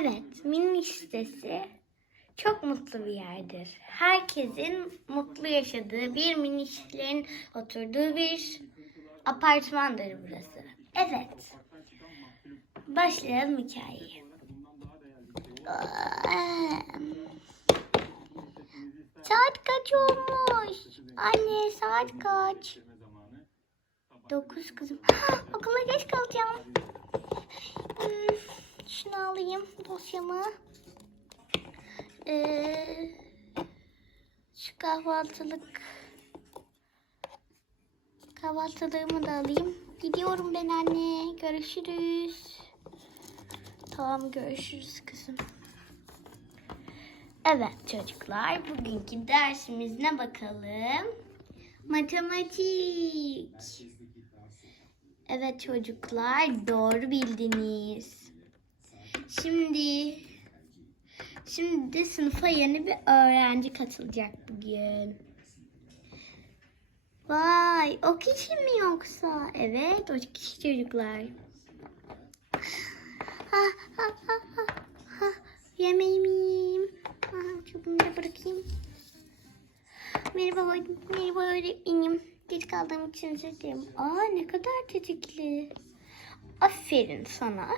Evet, mini sitesi çok mutlu bir yerdir. Herkesin mutlu yaşadığı bir minişlerin oturduğu bir apartmandır burası. Evet. Başlayalım hikayeye. Saat kaç olmuş? Anne saat kaç? Dokuz kızım. Okula geç kalacağım. Şunu alayım dosyamı. Ee, şu kahvaltılık kahvaltılığımı da alayım. Gidiyorum ben anne. Görüşürüz. Tamam görüşürüz kızım. Evet çocuklar bugünkü dersimiz ne bakalım? Matematik. Evet çocuklar doğru bildiniz. Şimdi şimdi sınıfa yeni bir öğrenci katılacak bugün. Vay o kişi mi yoksa? Evet o kişi çocuklar. Ha, ha. Yemeğimi yiyeyim. Çubuğumu da bırakayım. Merhaba, merhaba öğretmenim. Geç kaldığım için özür dilerim. Aa ne kadar tetikli. Aferin sana.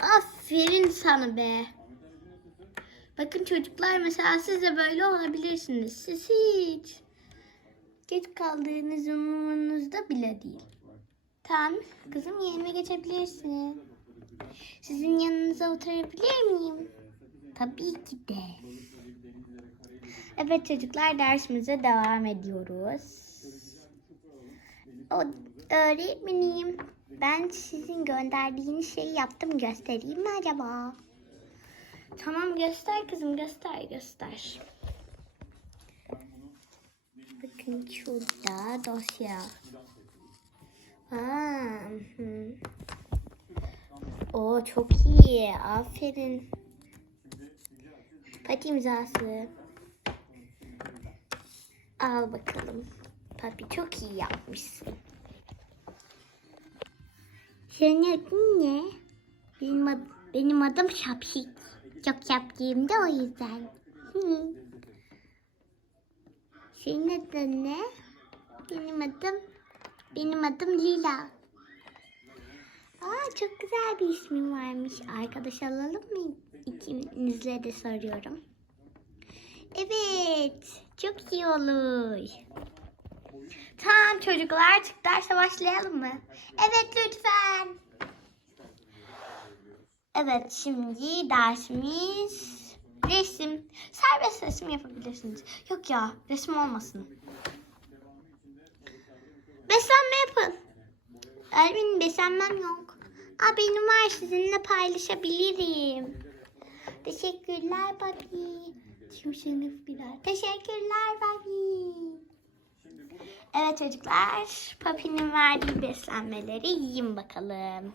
Aferin sana be. Bakın çocuklar mesela siz de böyle olabilirsiniz. Siz hiç geç kaldığınız umurunuzda bile değil. Tamam kızım yerine geçebilirsin. Sizin yanınıza oturabilir miyim? Tabii ki de. Evet çocuklar dersimize devam ediyoruz. O öğretmenim ben sizin gönderdiğiniz şeyi yaptım göstereyim mi acaba? Tamam göster kızım göster göster. Bakın şurada dosya. Ha, hı. O çok iyi. Aferin. Pat imzası. Al bakalım. Papi çok iyi yapmışsın. Senin adın ne? Benim, ad- benim adım Şapşik. Çok şapkiyim de o yüzden. Hı. Senin adın ne? Benim adım benim adım Lila. Aa çok güzel bir ismin varmış. Arkadaş alalım mı? İkinizle de soruyorum. Evet. Çok iyi olur. Tamam çocuklar artık derse başlayalım mı? Evet lütfen. Evet şimdi dersimiz resim. Serbest resim yapabilirsiniz. Yok ya resim olmasın. Beslenme yapın. Benim beslenmem yok. Aa, benim var sizinle paylaşabilirim. Teşekkürler papi. Şu sınıf birer. Teşekkürler papi. Evet çocuklar. Papi'nin verdiği beslenmeleri yiyin bakalım.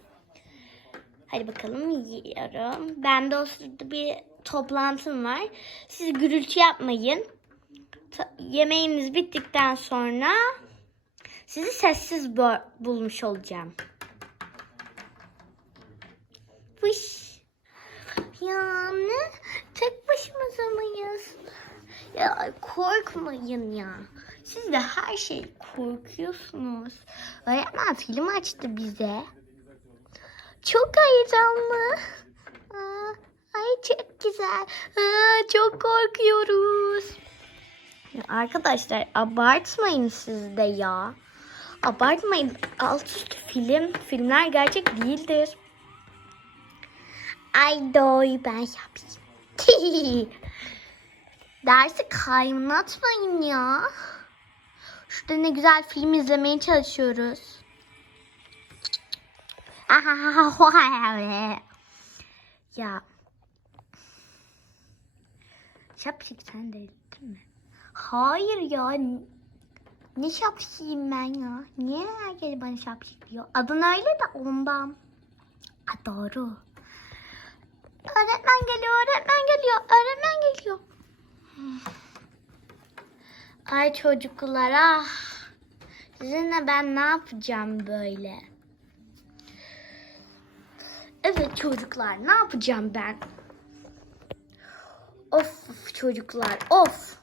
Hadi bakalım yiyorum. Ben de o sırada bir toplantım var. Siz gürültü yapmayın. Ta- yemeğiniz bittikten sonra sizi sessiz bu- bulmuş olacağım. Fış. Ya ne? Tek başımıza mıyız? Ya korkmayın ya. Siz de her şey korkuyorsunuz. Öğretmen film açtı bize. Çok heyecanlı. Ay çok güzel. Çok korkuyoruz. Arkadaşlar abartmayın siz de ya. Abartmayın. Alt üstü film. Filmler gerçek değildir. Ay doy ben yapayım. Dersi kaynatmayın ya. Şurada ne güzel film izlemeye çalışıyoruz. ya. Şapşik sen de değil mi? Hayır ya. Ne şapşiyim ben ya? Niye herkes bana şapşik diyor? Adın öyle de ondan. Ha, doğru. Öğretmen geliyor, öğretmen geliyor, öğretmen geliyor. Ay çocuklar ah. Sizinle ben ne yapacağım böyle? Evet çocuklar ne yapacağım ben? Of çocuklar of.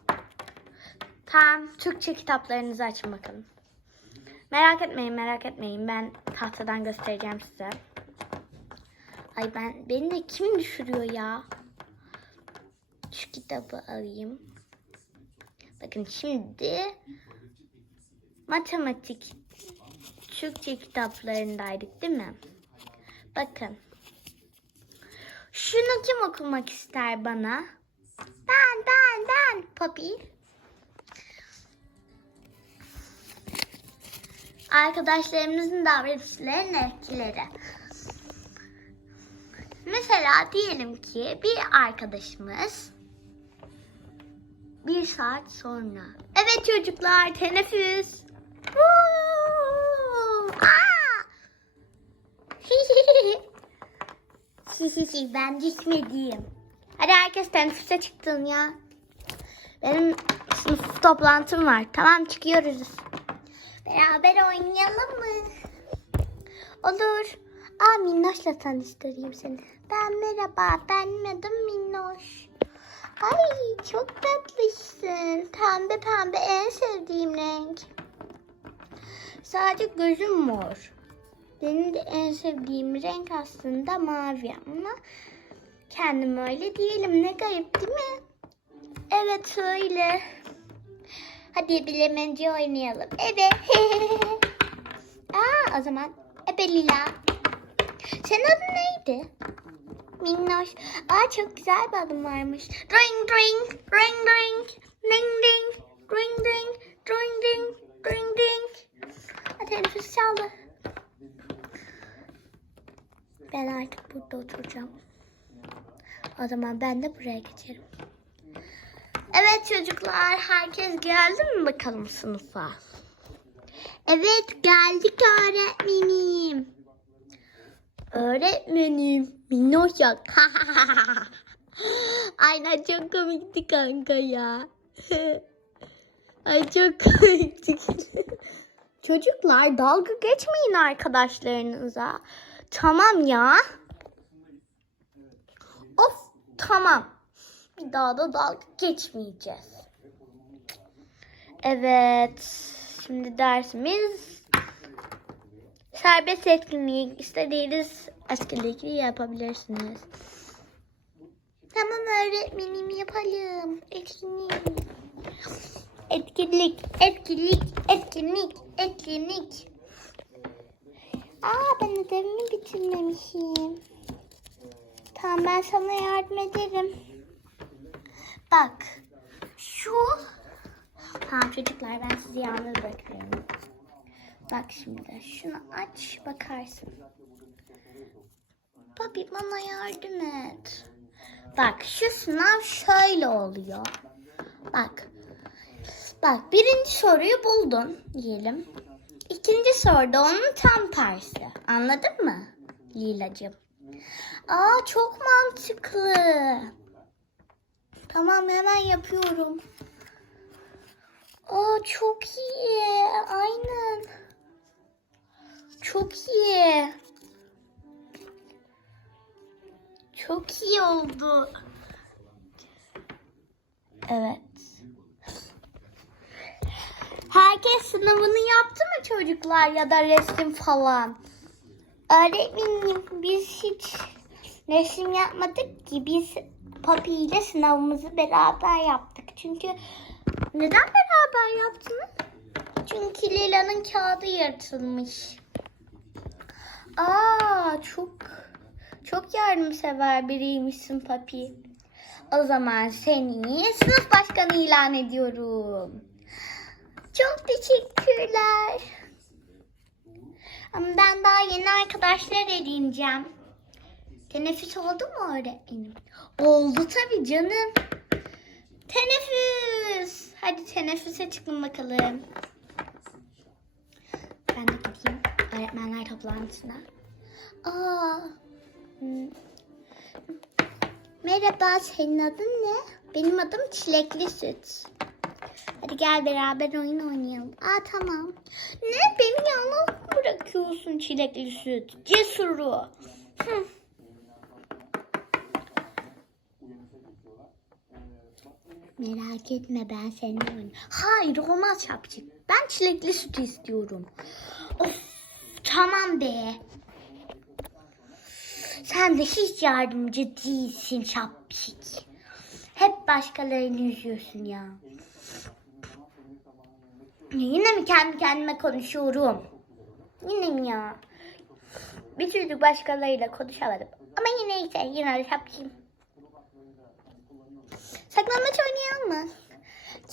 Tamam Türkçe kitaplarınızı açın bakalım. Merak etmeyin merak etmeyin ben tahtadan göstereceğim size. Ay ben beni de kim düşürüyor ya? Şu kitabı alayım. Bakın şimdi matematik Türkçe kitaplarındaydık değil mi? Bakın. Şunu kim okumak ister bana? Ben, ben, ben. Poppy. Arkadaşlarımızın davranışlarının etkileri. Mesela diyelim ki bir arkadaşımız bir saat sonra. Evet çocuklar teneffüs. Ben düşmedim. Hadi herkes teneffüse çıktın ya. Benim sınıf toplantım var. Tamam çıkıyoruz. Beraber oynayalım mı? Olur. Aa Minnoş'la tanıştırayım seni. Ben merhaba. Benim adım Minnoş. Ay çok tatlısın. Pembe pembe en sevdiğim renk. Sadece gözüm mor. Benim de en sevdiğim renk aslında mavi ama kendim öyle değilim. Ne garip değil mi? Evet öyle. Hadi bilemence oynayalım. Ebe. Aa o zaman Ebe Lila. Senin adın neydi? Minnoş. Aa çok güzel bir adım varmış. Ring ring ring ring ring ring ring ring ring ring ring ring. Teneffüs çaldı. Ben artık burada oturacağım. O zaman ben de buraya geçerim. Evet çocuklar, herkes geldi mi bakalım sınıfa? Evet, geldik öğretmenim. Öğretmenim, minnoş yok. Aynen çok komikti kanka ya. Ay çok komikti. Çocuklar dalga geçmeyin arkadaşlarınıza. Tamam ya. Of tamam. Bir daha da dalga geçmeyeceğiz. Evet. Şimdi dersimiz serbest etkinlik. İstediğiniz etkinlikleri yapabilirsiniz. Tamam öğretmenim yapalım. Etkinlik. Etkinlik, etkinlik, etkinlik, etkinlik. Aa ben ödevimi bitirmemişim. Tamam ben sana yardım ederim. Bak şu Tamam çocuklar ben sizi yalnız bırakıyorum. Bak şimdi şunu aç bakarsın. Papi bana yardım et. Bak şu sınav şöyle oluyor. Bak. Bak birinci soruyu buldun diyelim. İkinci soruda onun tam tersi. Anladın mı Lilacığım? Aa çok mantıklı. Tamam hemen yapıyorum. Aa çok iyi. Aynen. Çok iyi. Çok iyi oldu. Evet. Herkes sınavını yaptı mı çocuklar ya da resim falan? Öğretmenim biz hiç resim yapmadık ki. Biz Papi ile sınavımızı beraber yaptık. Çünkü neden beraber yaptınız? Çünkü Lila'nın kağıdı yırtılmış. Aa çok çok yardımsever biriymişsin Papi. O zaman seni sınıf başkanı ilan ediyorum. Çok teşekkürler. Ama ben daha yeni arkadaşlar edineceğim. Teneffüs oldu mu öğretmenim? Oldu tabii canım. Teneffüs. Hadi teneffüse çıkın bakalım. öğretmenler toplantısına. Aa. Hmm. Merhaba, senin adın ne? Benim adım Çilekli Süt. Hadi gel beraber oyun oynayalım. Aa tamam. Ne? Beni yalnız bırakıyorsun Çilekli Süt. Cesuru. Merak etme ben seninle oynayayım. Hayır olmaz Şapçık. Ben çilekli sütü istiyorum. Of tamam be. Sen de hiç yardımcı değilsin şapşik. Hep başkalarını üzüyorsun ya. Yine mi kendi kendime konuşuyorum? Yine mi ya? Bir türlü başkalarıyla konuşamadım. Ama yine ise yine de şapşik. Saklambaç oynayalım mı?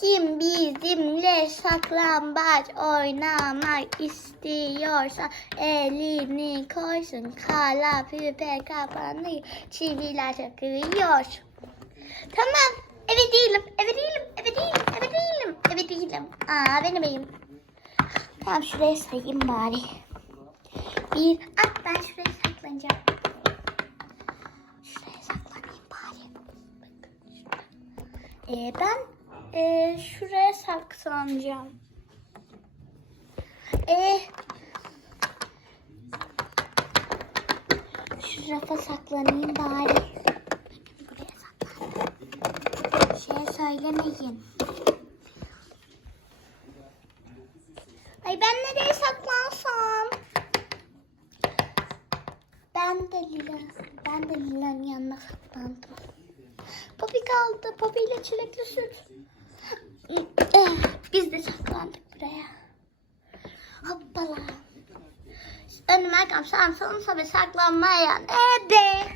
Kim bizimle saklambaç oynamak istiyorsa elini koysun. Kala püpe kapanıyor. Çiviler çakıyor. Tamam. Eve değilim. Eve değilim. Eve değilim. Eve değilim. Eve değilim. Aa benim evim. Tamam şuraya sayayım bari. Bir. Ah ben şuraya saklanacağım. Şuraya saklanayım bari. Ee, ben ee, şuraya saklanacağım. Ee, şu rafa saklanayım bari. Buraya. Şey söylemeyin. Ay ben nereye saklansam? Ben de Lila, ben de Lila'nın yanına saklandım. Popi kaldı. Popi ile çilekli süt. Biz de saklandık buraya. Hoppala. Önüm arkam sağım solum sobe saklanmayan ebe.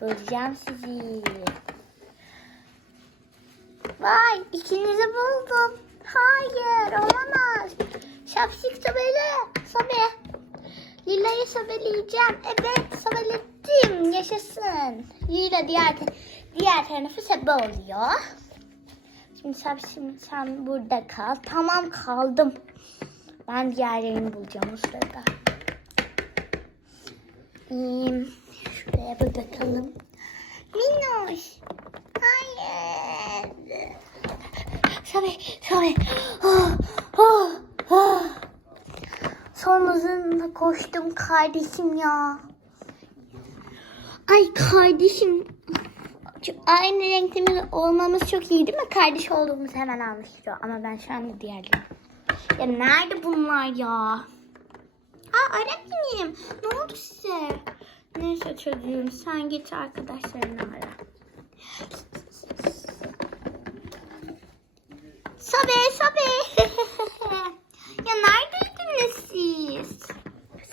Bulacağım sizi. Vay ikinizi buldum. Hayır olamaz. Şapşik sobeli. Sobe. Lila'yı sobeleyeceğim. Evet sobeledim. Yaşasın. Lila diğer, diğer tarafı sebe oluyor. Şimdi sen, şimdi sen burada kal. Tamam kaldım. Ben diğerlerini bulacağım o sırada. Şuraya bir bakalım. Minnoş. Hayır. Sabi, Sabi. Oh, oh, oh. Son hızımla koştum kardeşim ya. Ay kardeşim. Aynı renkte olmamız çok iyi değil mi? Kardeş olduğumuz hemen anlaşılıyor. Ama ben şu anda diğerleri. Ya nerede bunlar ya? Aa öğretmenim. Ne oldu size? Neyse çocuğum sen git arkadaşlarını ara. Sabe sabe. ya neredeydiniz siz?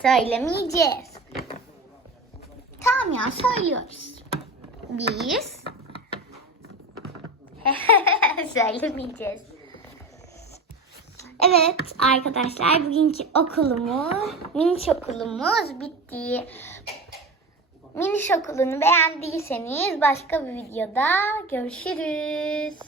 Söylemeyeceğiz. Tamam ya söylüyoruz. Biz söylemeyeceğiz. Evet arkadaşlar bugünkü okulumuz, miniş okulumuz bitti. Miniş okulunu beğendiyseniz başka bir videoda görüşürüz.